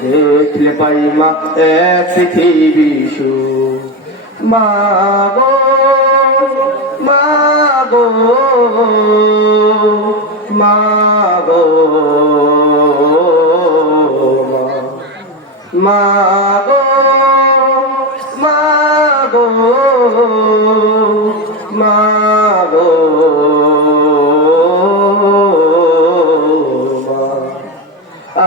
দেখলে পাই মা এক পৃথিবী সুখ। মা গো মা গো মা গো মা গো মা গো মা গো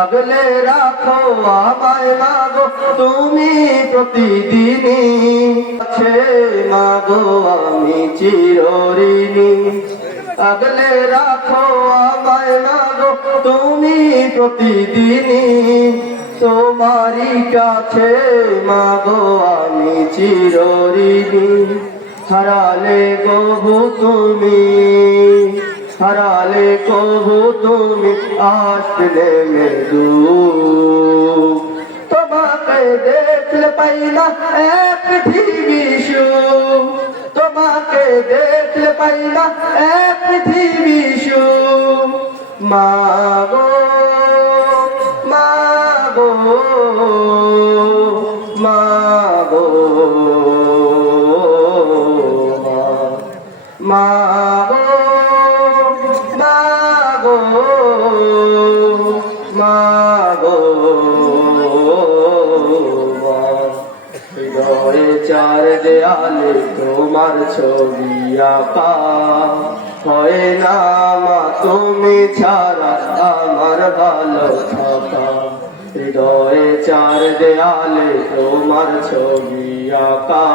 আগলে রাখো আমায় মাগো তুমি প্রতিদিনই, আছে মাগো আমি চিরঋণী। আগলে রাখো আমায় মাগো তুমি প্রতিদিনই, তোমারই কাছে মাগো আমি চিরঋণী। হারালে কবু তুমি, হারালে কবু তুমি আসলে মৃদু। তোমাকে দেখলে পাই না এক পৃথিবী সুখ, তোমাকে দেখলে পাই না এক পৃথিবী সুখ। মা গো মা গো মা গো মা গো মা গো মা গো হৃদয়ে চার দেয়ালে তোমার ছবি আঁকা, হয় না মা তুমি ছাড়া আমার ভালো থাকা। হৃদয়ে চার দেয়ালে তোমার ছবি আঁকা,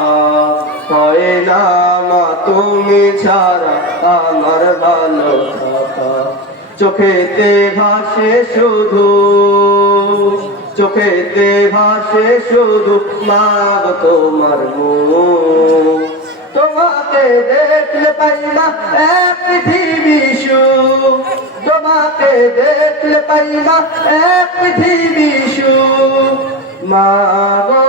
হয় না মা তুমি ছাড়া আমার ভালো থাকা। চোখেতে ভাসে শুধু, চোখেতে ভাসে শুধু মা গো তোমার মুখ। তোমাকে দেখলে পাই না এক পৃথিবী সুখ, তোমাকে দেখলে পাই না এক পৃথিবী সুখ। মা গো